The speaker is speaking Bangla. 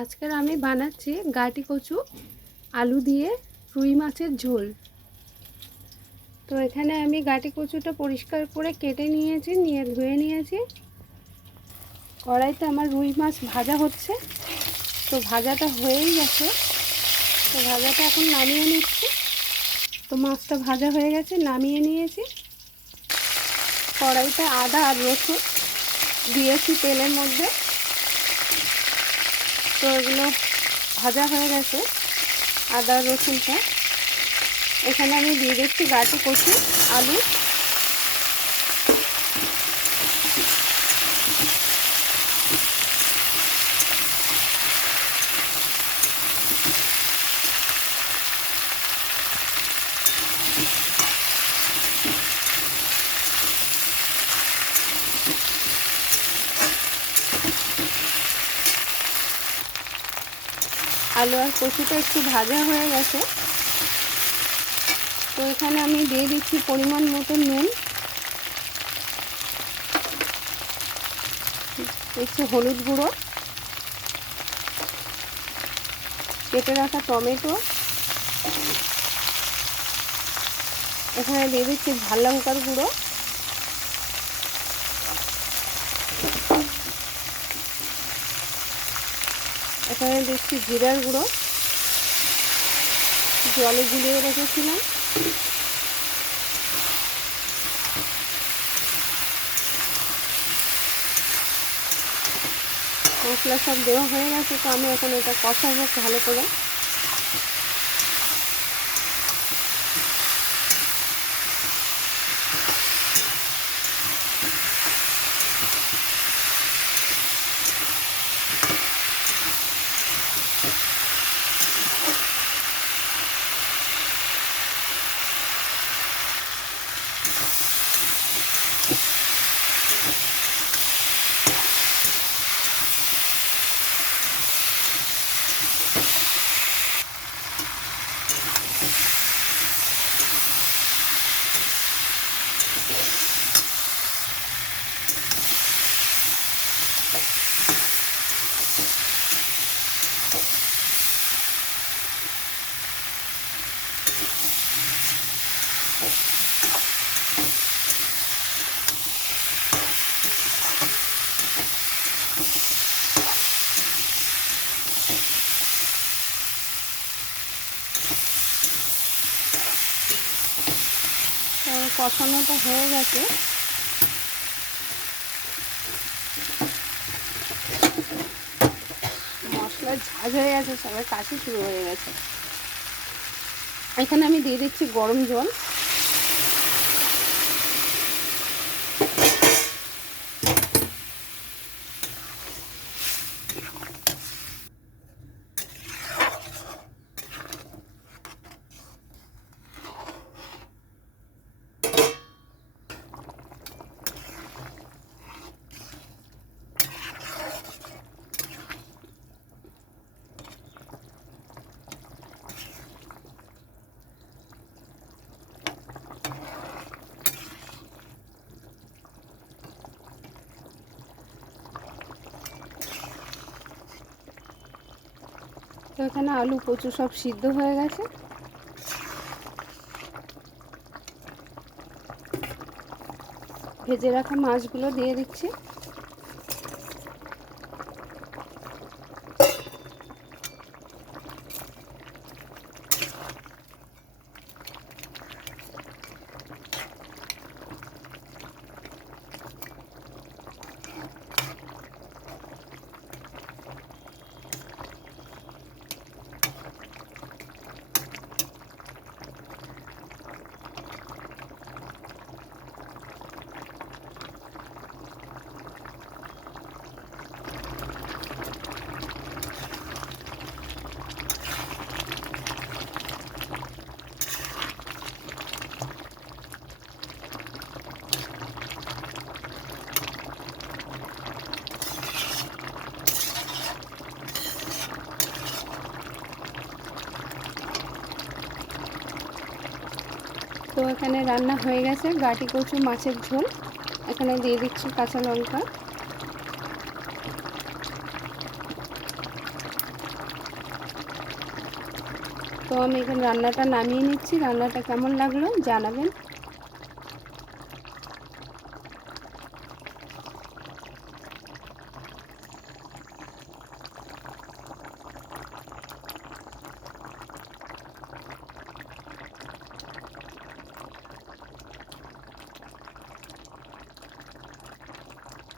আজকের আমি বানাচ্ছি গাটি কচু আলু দিয়ে রুই মাছের ঝোল। তো এখানে আমি গাটি কচুটা পরিষ্কার করে কেটে নিয়েছি, নিয়ে ধুয়ে নিয়েছি। কড়াইতে আমার রুই মাছ ভাজা হচ্ছে, তো ভাজাটা হয়েই গেছে। তো ভাজাটা এখন নামিয়ে নিচ্ছি। তো মাছটা ভাজা হয়ে গেছে, নামিয়ে নিয়েছি। কড়াইতে আদা আর রসুন দিয়েছি তেলের মধ্যে। তো এগুলো ভাজা হয়ে গেছে আদা রসুনটা। এখানে আমি দিয়ে দিচ্ছি গাটি কচু আলু। আলু আর কচুটা একটু ভাজা হয়ে গেছে। তো এখানে আমি দিয়ে দিচ্ছি পরিমাণ মতো নুন, একটু হলুদ গুঁড়ো, কেটে রাখা টমেটো, এখানে দিয়ে দিচ্ছি ঝাল লঙ্কার গুঁড়ো, এখানে দিচ্ছি জিরার গুঁড়ো, জলে গুলিয়ে রেখেছিলাম। মশলা সব দেওয়া হয়ে গেছে। তো আমি এখন এটা কষাবো ভালো করে। কষানোটা হয়ে গেছে। মশলা ঝাঁঝ হয়ে গেছে, সবাই কাশি শুরু হয়ে গেছে। এখানে আমি দিয়ে দিচ্ছি গরম জল। তো এখানে আলু কচু সব সিদ্ধ হয়ে গেছে। ভেজে রাখা মাছগুলো দিয়ে দিচ্ছি। তো এখানে রান্না হয়ে গেছে গাটি কচু মাছের ঝোল। এখানে দিয়ে দিচ্ছি কাঁচা লঙ্কা, তো আমি এখানে রান্নাটা নামিয়ে নিচ্ছি। রান্নাটা কেমন লাগলো জানাবেন।